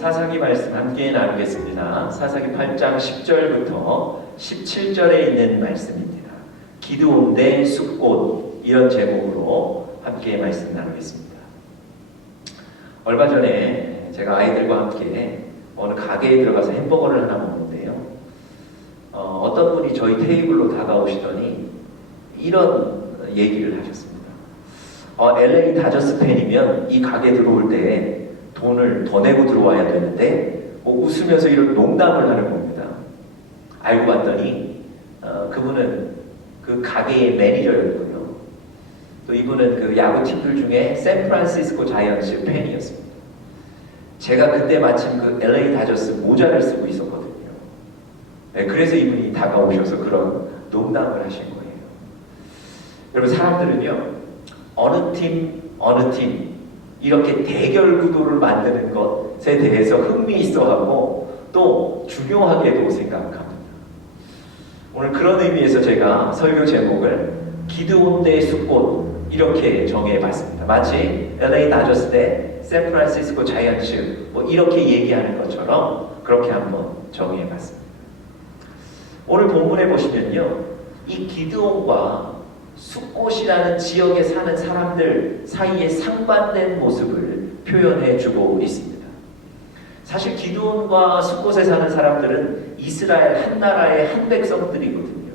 사사기 말씀 함께 나누겠습니다. 사사기 8장 10절부터 17절에 있는 말씀입니다. 기드온 대 숫꽃, 이런 제목으로 함께 말씀 나누겠습니다. 얼마 전에 제가 아이들과 함께 어느 가게에 들어가서 햄버거를 하나 먹는데요. 어떤 분이 저희 테이블로 다가오시더니 이런 얘기를 하셨습니다. LA 다저스 팬이면 이 가게 들어올 때 돈을 더 내고 들어와야 되는데 웃으면서 이런 농담을 하는 겁니다. 알고 봤더니 그분은 그 가게의 매니저였고요. 또 이분은 그 야구팀들 중에 샌프란시스코 자이언츠 팬이었습니다. 제가 그때 마침 그 LA 다저스 모자를 쓰고 있었거든요. 그래서 이분이 다가오셔서 그런 농담을 하신 거예요. 여러분, 사람들은요, 어느 팀 이렇게 대결 구도를 만드는 것에 대해서 흥미있어하고 또 중요하게도 생각합니다. 오늘 그런 의미에서 제가 설교 제목을 기드온 대 숫꽃 이렇게 정해봤습니다. 마치 LA 다저스 대 샌프란시스코 자이언츠 이렇게 얘기하는 것처럼 그렇게 한번 정해봤습니다. 오늘 본문에 보시면요, 이 기드온과 숫꽃이라는 지역에 사는 사람들 사이에 상반된 모습을 표현해 주고 있습니다. 사실 기드온과 숫꽃에 사는 사람들은 이스라엘 한 나라의 한 백성들이거든요.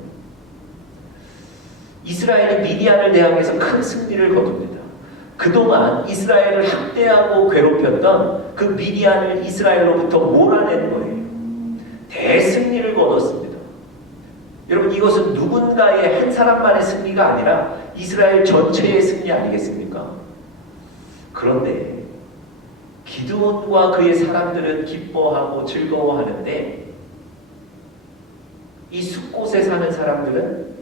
이스라엘이 미디안을 대항해서 큰 승리를 거둡니다. 그동안 이스라엘을 학대하고 괴롭혔던 그 미디안을 이스라엘로부터 몰아낸 거예요. 대승리를 거뒀습니다. 여러분, 이것은 누군가의 한 사람만의 승리가 아니라 이스라엘 전체의 승리 아니겠습니까? 그런데 기드온과 그의 사람들은 기뻐하고 즐거워하는데 이 숫곳에 사는 사람들은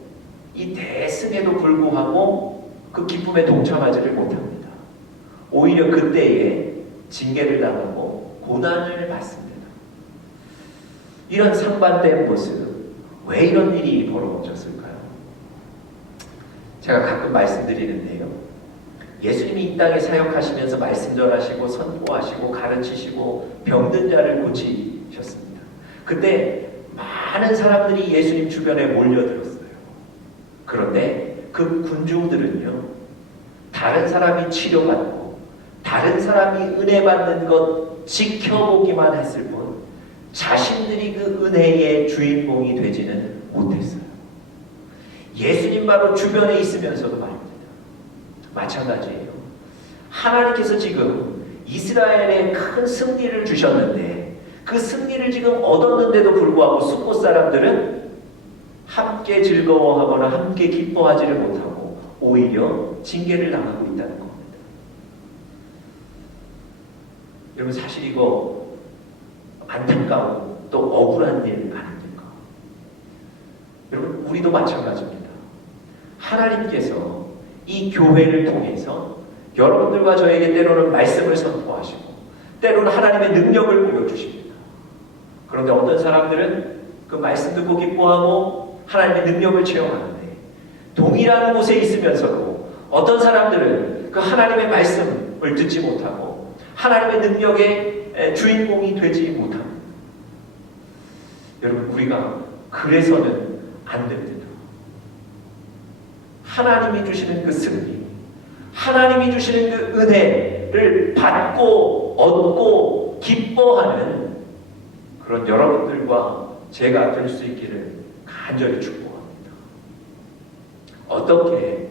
이 대승에도 불구하고 그 기쁨에 동참하지를 못합니다. 오히려 그때에 징계를 당하고 고난을 받습니다. 이런 상반된 모습, 왜 이런 일이 벌어졌을까요? 제가 가끔 말씀드리는데요, 예수님이 이 땅에 사역하시면서 말씀 전하시고 선포하시고 가르치시고 병든 자를 고치셨습니다. 그때 많은 사람들이 예수님 주변에 몰려들었어요. 그런데 그 군중들은요, 다른 사람이 치료받고 다른 사람이 은혜 받는 것 지켜보기만 했을 뿐 자신들이 그 은혜의 주인공이 되지는 못했어요. 예수님 바로 주변에 있으면서도 말입니다. 마찬가지예요. 하나님께서 지금 이스라엘에 큰 승리를 주셨는데 그 승리를 지금 얻었는데도 불구하고 숫곳 사람들은 함께 즐거워하거나 함께 기뻐하지를 못하고 오히려 징계를 당하고 있다는 겁니다. 여러분, 사실 이거 안타까운 또 억울한 일 아닙니까? 여러분, 우리도 마찬가지입니다. 하나님께서 이 교회를 통해서 여러분들과 저에게 때로는 말씀을 선포하시고 때로는 하나님의 능력을 보여주십니다. 그런데 어떤 사람들은 그 말씀 듣고 기뻐하고 하나님의 능력을 체험하는데 동일한 곳에 있으면서도 어떤 사람들은 그 하나님의 말씀을 듣지 못하고 하나님의 능력의 주인공이 되지 못합니다. 여러분, 우리가 그래서는 안 됩니다. 하나님이 주시는 그 승리, 하나님이 주시는 그 은혜를 받고 얻고 기뻐하는 그런 여러분들과 제가 될 수 있기를 간절히 축복합니다. 어떻게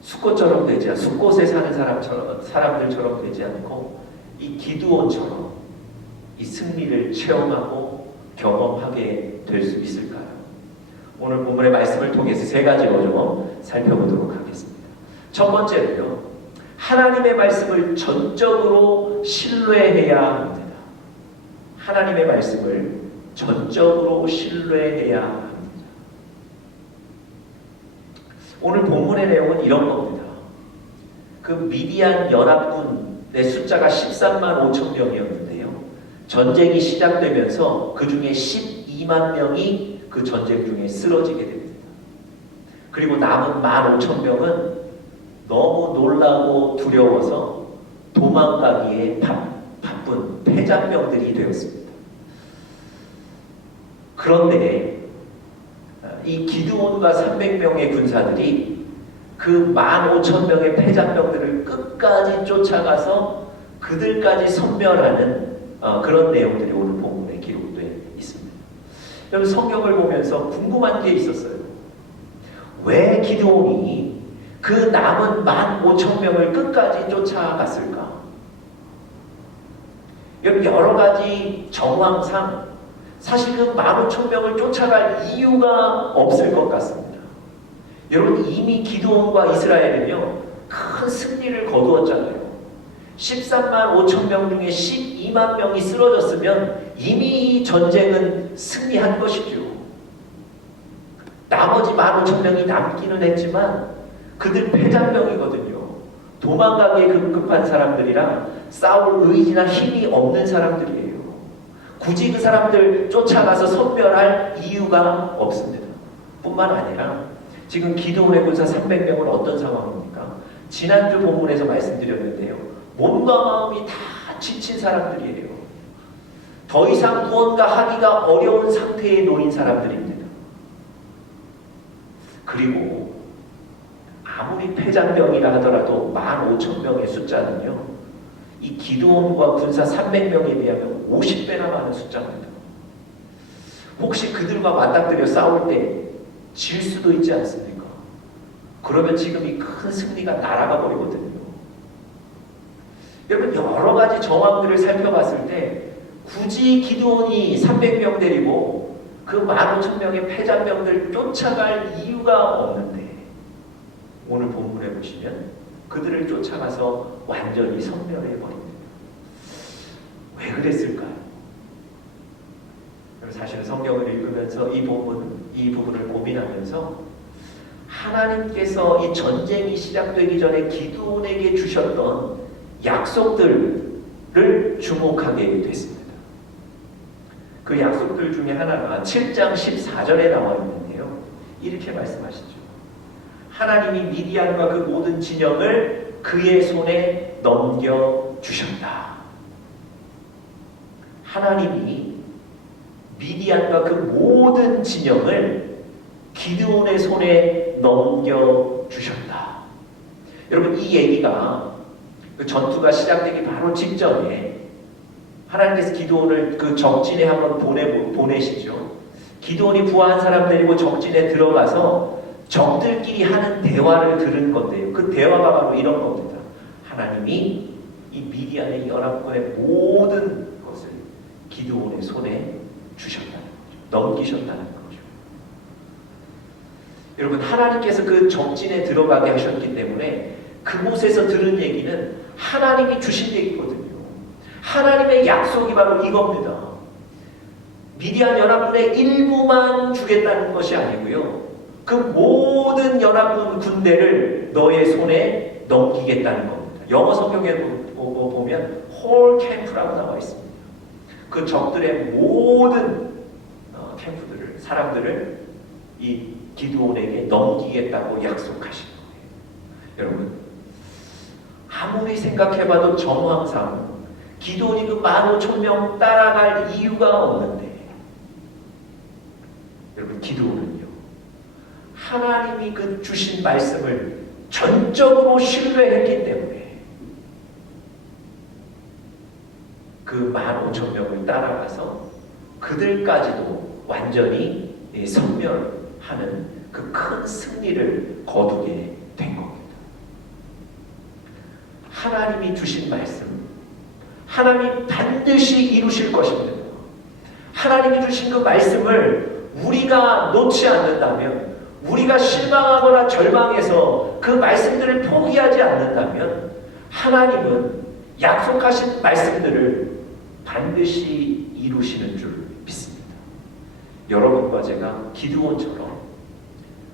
숫꽃처럼 되지 않고 숫꽃에 사는 사람들처럼 되지 않고 이 기드온처럼 이 승리를 체험하고 경험하게 될 수 있을까요? 오늘 본문의 말씀을 통해서 세 가지로 좀 살펴보도록 하겠습니다. 첫 번째로요, 하나님의 말씀을 전적으로 신뢰해야 합니다. 하나님의 말씀을 전적으로 신뢰해야 합니다. 오늘 본문의 내용은 이런 겁니다. 그 미디안 연합군의 숫자가 13만 5천 명이었는데요. 전쟁이 시작되면서 그 중에 12만 명이 그 전쟁 중에 쓰러지게 됩니다. 그리고 남은 15,000명은 너무 놀라고 두려워서 도망가기에 바쁜 패잔병들이 되었습니다. 그런데 이 기드온과 300명의 군사들이 그 15,000명의 패잔병들을 끝까지 쫓아가서 그들까지 섬멸하는 그런 내용들이 오늘 본문에 기록되어 있습니다. 여러분, 성경을 보면서 궁금한 게 있었어요. 왜 기드온이 그 남은 15,000명을 끝까지 쫓아갔을까? 여러 가지 정황상 사실 그 15,000명을 쫓아갈 이유가 없을 것 같습니다. 여러분, 이미 기드온과 이스라엘은요 큰 승리를 거두었잖아요. 13만 5천 명 중에 12만 명이 쓰러졌으면 이미 이 전쟁은 승리한 것이죠. 나머지 15,000명이 남기는 했지만 그들 패잔병이거든요. 도망가기에 급급한 사람들이랑 싸울 의지나 힘이 없는 사람들이에요. 굳이 그 사람들 쫓아가서 섬멸할 이유가 없습니다. 뿐만 아니라 지금 기드온의 군사 300명은 어떤 상황입니까? 지난주 본문에서 말씀드렸는데요. 몸과 마음이 다 지친 사람들이에요. 더 이상 무언가 하기가 어려운 상태에 놓인 사람들입니다. 그리고 아무리 패잔병이라 하더라도 15,000명의 숫자는요, 이 기드온과 군사 300명에 비하면 50배나 많은 숫자입니다. 혹시 그들과 맞닥뜨려 싸울 때 질 수도 있지 않습니까? 그러면 지금 이 큰 승리가 날아가 버리거든요. 여러분, 여러 가지 정황들을 살펴봤을 때 굳이 기드온이 300명 데리고 그 15,000명의 패잔병들 쫓아갈 이유가 없는데, 오늘 본문에 보시면 그들을 쫓아가서 완전히 섬멸해버립니다. 왜 그랬을까요? 사실은 성경을 읽으면서 이 부분을 고민하면서 하나님께서 이 전쟁이 시작되기 전에 기드온에게 주셨던 약속들을 주목하게 됐습니다. 그 약속들 중에 하나가 7장 14절에 나와 있는데요. 이렇게 말씀하시죠. 하나님이 미디안과 그 모든 진영을 그의 손에 넘겨주셨다. 하나님이 미디안과 그 모든 진영을 기드온의 손에 넘겨주셨다. 여러분, 이 얘기가 그 전투가 시작되기 바로 직전에 하나님께서 기드온을 그 적진에 한번 보내시죠. 기드온이 부하한 사람 데리고 적진에 들어가서 적들끼리 하는 대화를 들은 건데요. 그 대화가 바로 이런 겁니다. 하나님이 이 미디안의 연합군의 모든 것을 기드온의 손에 주셨다는 거죠. 넘기셨다는 거죠. 여러분, 하나님께서 그 적진에 들어가게 하셨기 때문에 그곳에서 들은 얘기는 하나님이 주신 얘기거든요. 하나님의 약속이 바로 이겁니다. 미디안 연합군의 일부만 주겠다는 것이 아니고요. 그 모든 연합군 군대를 너의 손에 넘기겠다는 겁니다. 영어 성경에 보면 whole camp라고 나와 있습니다. 그 적들의 모든 캠프들을, 사람들을 이 기드온에게 넘기겠다고 약속하신 거예요. 여러분, 아무리 생각해봐도 정황상 기드온이 그 15,000명 따라갈 이유가 없는데, 여러분, 기드온은요, 하나님이 그 주신 말씀을 전적으로 신뢰했기 때문에 그 15,000명을 따라가서 그들까지도 완전히 섬멸하는 그 큰 승리를 거두게 된 겁니다. 하나님이 주신 말씀, 하나님이 반드시 이루실 것입니다. 하나님이 주신 그 말씀을 우리가 놓지 않는다면, 우리가 실망하거나 절망해서 그 말씀들을 포기하지 않는다면 하나님은 약속하신 말씀들을 반드시 이루시는 줄 믿습니다. 여러분과 제가 기드온처럼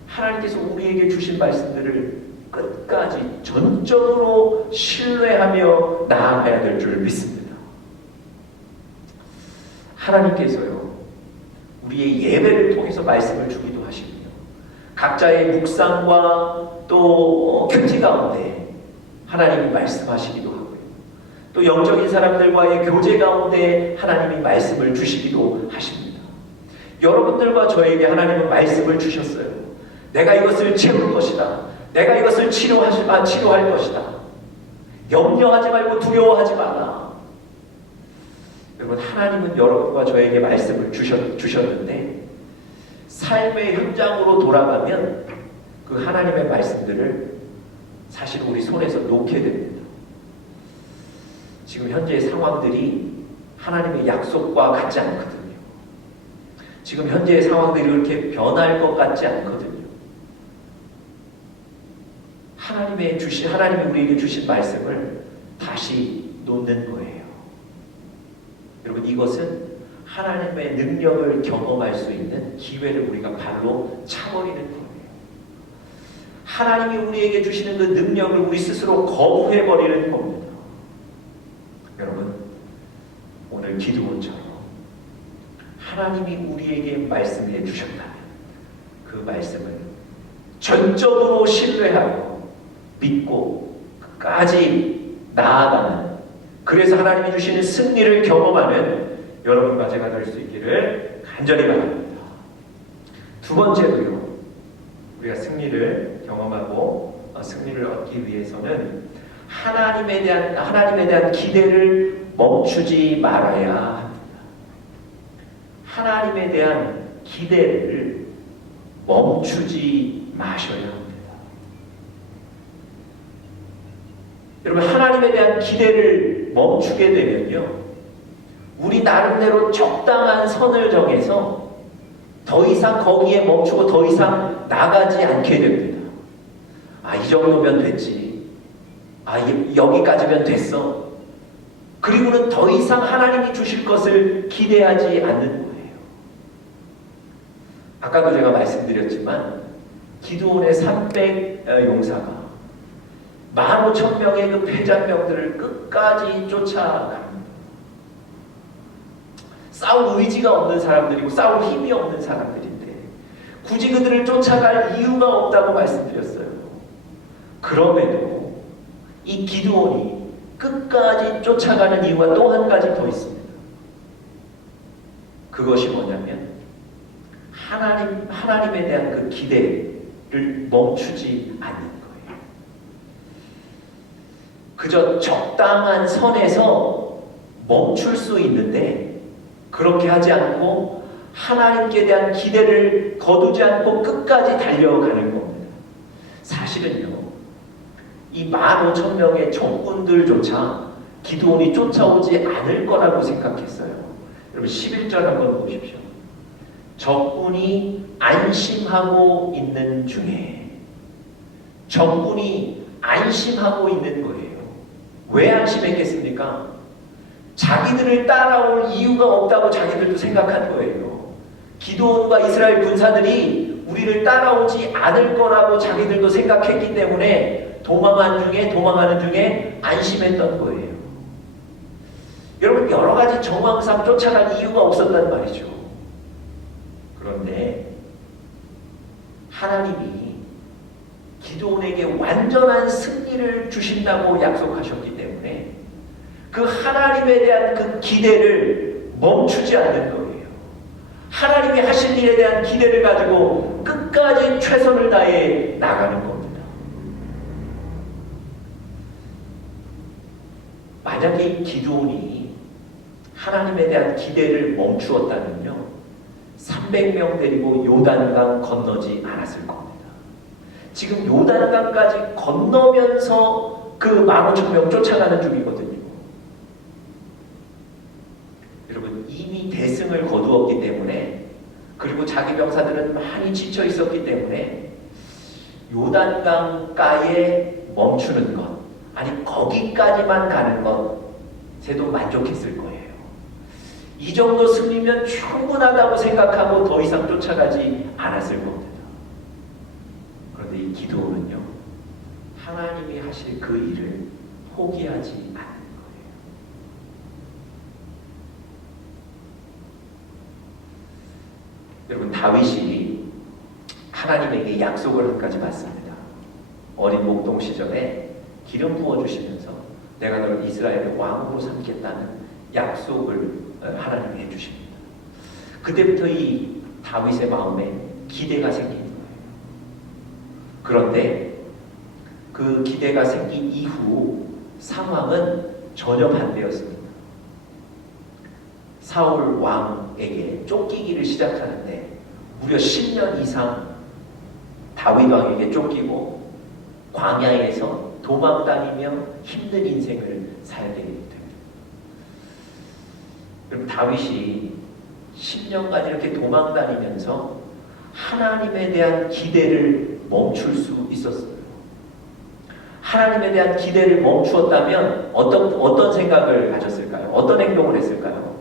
하나님께서 우리에게 주신 말씀들을 끝까지 전적으로 신뢰하며 나아가야 될 줄 믿습니다. 하나님께서요, 우리의 예배를 통해서 말씀을 주기도 하시고요, 각자의 묵상과 또 큐티 가운데 하나님이 말씀하시기도 하고요, 또 영적인 사람들과의 교제 가운데 하나님이 말씀을 주시기도 하십니다. 여러분들과 저에게 하나님은 말씀을 주셨어요. 내가 이것을 채울 것이다. 내가 이것을 치료할 것이다. 염려하지 말고 두려워하지 마라. 여러분, 하나님은 여러분과 저에게 말씀을 주셨는데 삶의 현장으로 돌아가면 그 하나님의 말씀들을 사실 우리 손에서 놓게 됩니다. 지금 현재의 상황들이 하나님의 약속과 같지 않거든요. 지금 현재의 상황들이 그렇게 변할 것 같지 않거든요. 하나님이 우리에게 주신 말씀을 다시 놓는 거예요. 여러분, 이것은 하나님의 능력을 경험할 수 있는 기회를 우리가 발로 차버리는 거예요. 하나님이 우리에게 주시는 그 능력을 우리 스스로 거부해버리는 겁니다. 여러분, 오늘 기도원처럼 하나님이 우리에게 말씀해 주셨다면 그 말씀을 전적으로 신뢰하고 믿고 끝까지 나아가는, 그래서 하나님이 주시는 승리를 경험하는 여러분과 제가 될 수 있기를 간절히 바랍니다. 두 번째로요, 우리가 승리를 경험하고 승리를 얻기 위해서는 하나님에 대한 기대를 멈추지 말아야 합니다. 하나님에 대한 기대를 멈추지 마셔야 합니다. 여러분, 하나님에 대한 기대를 멈추게 되면요, 우리 나름대로 적당한 선을 정해서 더 이상 거기에 멈추고 더 이상 나가지 않게 됩니다. 이 정도면 됐지. 여기까지면 됐어. 그리고는 더 이상 하나님이 주실 것을 기대하지 않는 거예요. 아까도 제가 말씀드렸지만 기드온의 300 용사가 15,000명의 그 패잔병들을 끝까지 쫓아갑니다. 싸울 의지가 없는 사람들이고 싸울 힘이 없는 사람들인데 굳이 그들을 쫓아갈 이유가 없다고 말씀드렸어요. 그럼에도 이 기드온이 끝까지 쫓아가는 이유가 또 한 가지 더 있습니다. 그것이 뭐냐면 하나님에 대한 그 기대를 멈추지 않는 거예요. 그저 적당한 선에서 멈출 수 있는데 그렇게 하지 않고 하나님께 대한 기대를 거두지 않고 끝까지 달려가는 겁니다. 사실은요, 이 15,000명의 적군들조차 기드온이 쫓아오지 않을 거라고 생각했어요. 여러분, 11절 한번 보십시오. 적군이 안심하고 있는 중에, 적군이 안심하고 있는 거예요. 왜 안심했겠습니까? 자기들을 따라올 이유가 없다고 자기들도 생각한 거예요. 기드온과 이스라엘 군사들이 우리를 따라오지 않을 거라고 자기들도 생각했기 때문에 도망하는 중에 안심했던 거예요. 여러분, 여러 가지 정황상 쫓아갈 이유가 없었단 말이죠. 그런데 하나님이 기드온에게 완전한 승리를 주신다고 약속하셨기 때문에 그 하나님에 대한 그 기대를 멈추지 않는 거예요. 하나님이 하신 일에 대한 기대를 가지고 끝까지 최선을 다해 나가는 겁니다. 만약에 이 기드온이 하나님에 대한 기대를 멈추었다면요, 300명 데리고 요단강 건너지 않았을 겁니다. 지금 요단강까지 건너면서 그 15,000명 쫓아가는 중이거든요. 여러분, 이미 대승을 거두었기 때문에, 그리고 자기 병사들은 많이 지쳐 있었기 때문에 요단강가에 멈추는 것, 아니 거기까지만 가는 것에도 만족했을 거예요. 이 정도 승리면 충분하다고 생각하고 더 이상 쫓아가지 않았을 겁니다. 그런데 이 기드온은요, 하나님이 하실 그 일을 포기하지 않는 거예요. 여러분, 다윗이 하나님에게 약속을 한 가지 받습니다. 어린 목동 시절에 기름 부어주시면서 내가 너를 이스라엘의 왕으로 삼겠다는 약속을 하나님이 해주십니다. 그때부터 이 다윗의 마음에 기대가 생기는 거예요. 그런데 그 기대가 생긴 이후 상황은 전혀 반대였습니다. 사울 왕에게 쫓기기를 시작하는데 무려 10년 이상 다윗 왕에게 쫓기고 광야에서 도망다니며 힘든 인생을 살게 됩니다. 그럼 다윗이 10년간 이렇게 도망다니면서 하나님에 대한 기대를 멈출 수 있었어요. 하나님에 대한 기대를 멈추었다면 어떤 생각을 가졌을까요? 어떤 행동을 했을까요?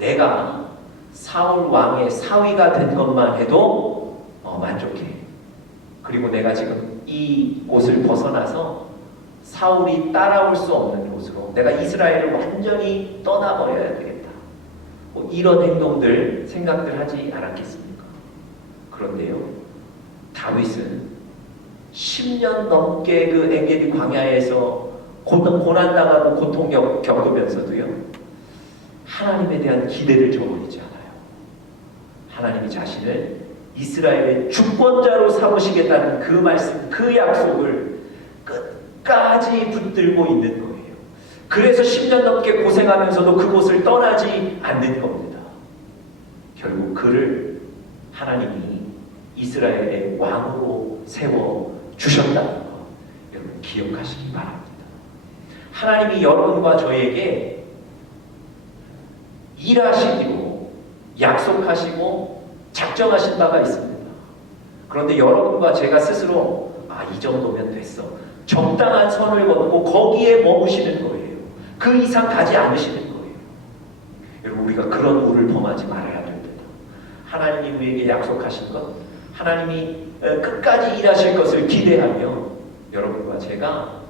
내가 사울 왕의 사위가 된 것만 해도 만족해. 그리고 내가 지금 이 곳을 벗어나서 사울이 따라올 수 없는 곳으로 내가 이스라엘을 완전히 떠나버려야 되겠다. 이런 행동들, 생각들 하지 않았겠습니까? 그런데요, 다윗은 10년 넘게 그 엔게디 광야에서 고난당하고 고통 겪으면서도요, 하나님에 대한 기대를 저버리지 않아요. 하나님이 자신을 이스라엘의 주권자로 삼으시겠다는 그 말씀, 그 약속을 끝까지 붙들고 있는 거예요. 그래서 10년 넘게 고생하면서도 그곳을 떠나지 않는 겁니다. 결국 그를 하나님이 이스라엘의 왕으로 세워주셨다는 거 여러분 기억하시기 바랍니다. 하나님이 여러분과 저에게 일하시기로 약속하시고 작정하신 바가 있습니다. 그런데 여러분과 제가 스스로 이 정도면 됐어, 적당한 선을 걷고 거기에 머무시는 거예요. 그 이상 가지 않으시는 거예요. 여러분, 우리가 그런 우를 범하지 말아야 됩니다. 하나님이 우리에게 약속하신 것, 하나님이 끝까지 일하실 것을 기대하며 여러분과 제가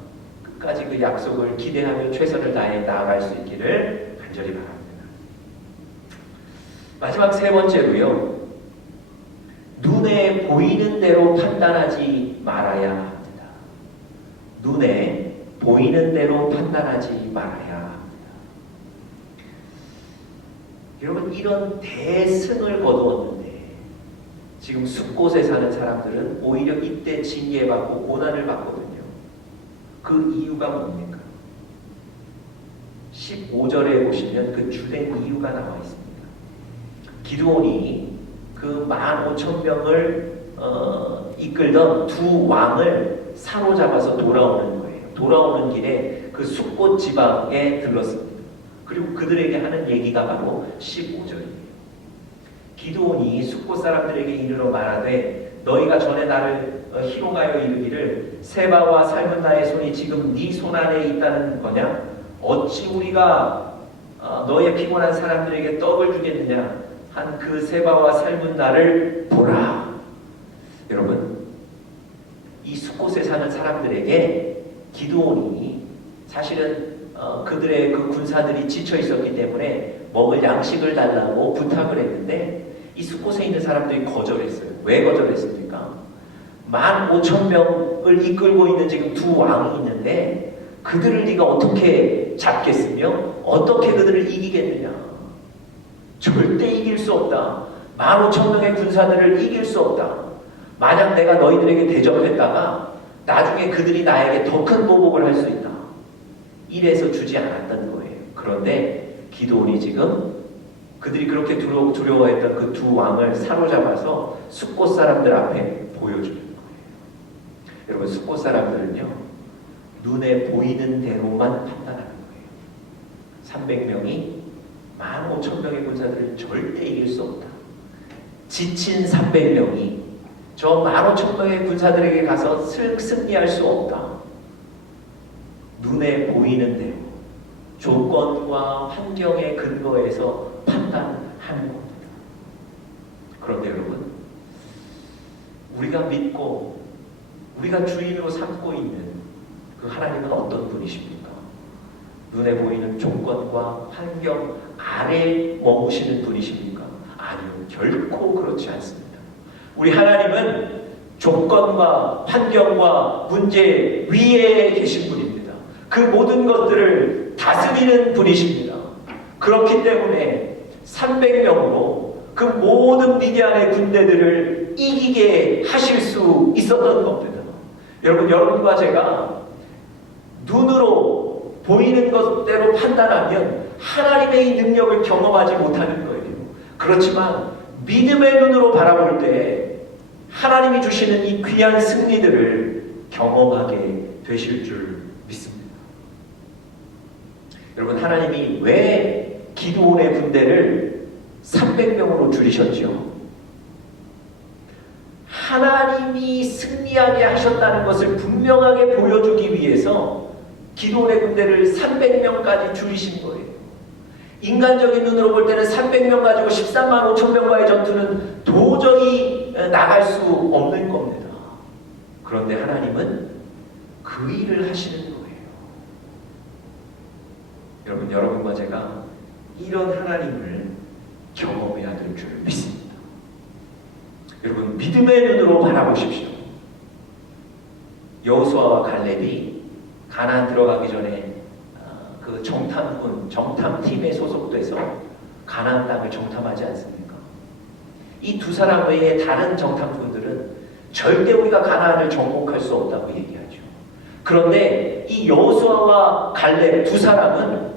끝까지 그 약속을 기대하며 최선을 다해 나아갈 수 있기를 간절히 바랍니다. 마지막 세 번째로요, 눈에 보이는 대로 판단하지 말아야 합니다. 눈에 보이는 대로 판단하지 말아야 합니다. 여러분, 이런 대승을 거두었는데 지금 숲곳에 사는 사람들은 오히려 이때 징계받고 고난을 받거든요. 그 이유가 뭡니까? 15절에 보시면 그 주된 이유가 나와 있습니다. 기드온이 그 15,000명을 이끌던 두 왕을 사로잡아서 돌아오는 거예요. 돌아오는 길에 그 숲곳 지방에 들렀습니다. 그리고 그들에게 하는 얘기가 바로 15절이에요. 기드온이 숲곳 사람들에게 이르러 말하되 너희가 전에 나를 희롱하여 이르기를 세바와 살문나의 손이 지금 네 손 안에 있다는 거냐? 어찌 우리가 너의 피곤한 사람들에게 떡을 주겠느냐? 한 그 세바와 살문나를 보라. 여러분, 이 숲곳에 사는 사람들에게 기드온이 사실은 그들의 그 군사들이 지쳐 있었기 때문에 먹을 양식을 달라고 부탁을 했는데 이 숲곳에 있는 사람들이 거절했어요. 왜 거절했습니까? 15,000명을 이끌고 있는 지금 두 왕이 있는데 그들을 네가 어떻게 잡겠으며 어떻게 그들을 이기겠느냐? 절대 이길 수 없다. 15,000명의 군사들을 이길 수 없다. 만약 내가 너희들에게 대접했다가 나중에 그들이 나에게 더 큰 보복을 할 수 있다. 이래서 주지 않았던 거예요. 그런데 기드온이 지금 그들이 그렇게 두려워했던 그 두 왕을 사로잡아서 숲곳 사람들 앞에 보여주는 거예요. 여러분, 숲곳 사람들은요, 눈에 보이는 대로만 판단하는 거예요. 300명이 15,000명의 군사들을 절대 이길 수 없다. 지친 300명이 저 15,000명의 군사들에게 가서 승리할 수 없다. 눈에 보이는 대로 조건과 환경에 근거해서 판단하는 겁니다. 그런데 여러분, 우리가 믿고 우리가 주인으로 삼고 있는 그 하나님은 어떤 분이십니까? 눈에 보이는 조건과 환경 아래에 머무시는 분이십니까? 아니요, 결코 그렇지 않습니다. 우리 하나님은 조건과 환경과 문제 위에 계신 분입니다. 그 모든 것들을 다스리는 분이십니다. 그렇기 때문에 300명으로 그 모든 미디안의 군대들을 이기게 하실 수 있었던 겁니다. 여러분, 여러분과 제가 눈으로 보이는 것대로 판단하면 하나님의 이 능력을 경험하지 못하는 거예요. 그렇지만 믿음의 눈으로 바라볼 때 하나님이 주시는 이 귀한 승리들을 경험하게 되실 줄 믿습니다. 여러분, 하나님이 왜 기드온의 군대를 300명으로 줄이셨죠? 하나님이 승리하게 하셨다는 것을 분명하게 보여주기 위해서 기드온의 군대를 300명까지 줄이신 거예요. 인간적인 눈으로 볼 때는 300명 가지고 13만 5천 명과의 전투는 도저히 나갈 수 없는 겁니다. 그런데 하나님은 그 일을 하시는 거예요. 여러분, 여러분과 제가 이런 하나님을 경험해야 될 줄 믿습니다. 여러분, 믿음의 눈으로 바라보십시오. 여호수아와 갈렙이 가나안 들어가기 전에 그 정탐팀에 소속돼서 가나안 땅을 정탐하지 않습니까? 이 두 사람 외에 다른 정탐꾼들은 절대 우리가 가나안을 정복할 수 없다고 얘기하죠. 그런데 이 여호수아와 갈렙 두 사람은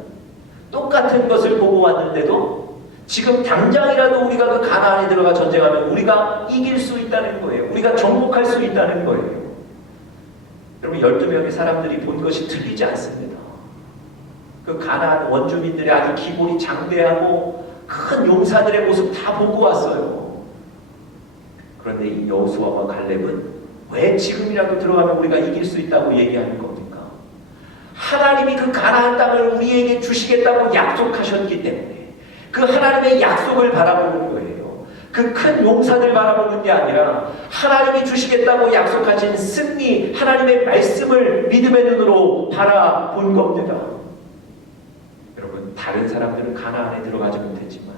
똑같은 것을 보고 왔는데도 지금 당장이라도 우리가 그 가나안에 들어가 전쟁하면 우리가 이길 수 있다는 거예요. 우리가 정복할 수 있다는 거예요. 여러분, 12명의 사람들이 본 것이 틀리지 않습니다. 그 가나안 원주민들의 아주 기본이 장대하고 큰 용사들의 모습 다 보고 왔어요. 그런데 이 여호수아와 갈렙은 왜 지금이라도 들어가면 우리가 이길 수 있다고 얘기하는 겁니까? 하나님이 그 가나안 땅을 우리에게 주시겠다고 약속하셨기 때문에 그 하나님의 약속을 바라보는 거예요. 그 큰 용사들 바라보는 게 아니라 하나님이 주시겠다고 약속하신 승리, 하나님의 말씀을 믿음의 눈으로 바라본 겁니다. 여러분, 다른 사람들은 가나안에 들어가지 못했지만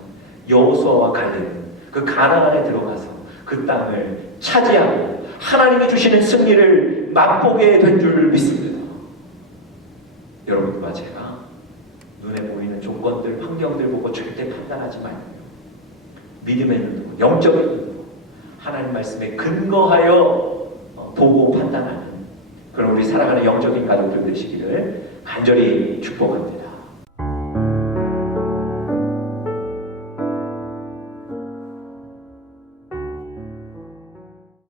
여호수아와 갈렙은 그 가나안에 들어가서 그 땅을 차지하고 하나님이 주시는 승리를 맛보게 된 줄 믿습니다. 여러분과 제가 눈에 보이는 조건들, 환경들 보고 절대 판단하지 말고요. 믿음의 눈으로, 영적인 눈으로 하나님 말씀에 근거하여 보고 판단하는 그런 우리 살아가는 영적인 가족들 되시기를 간절히 축복합니다.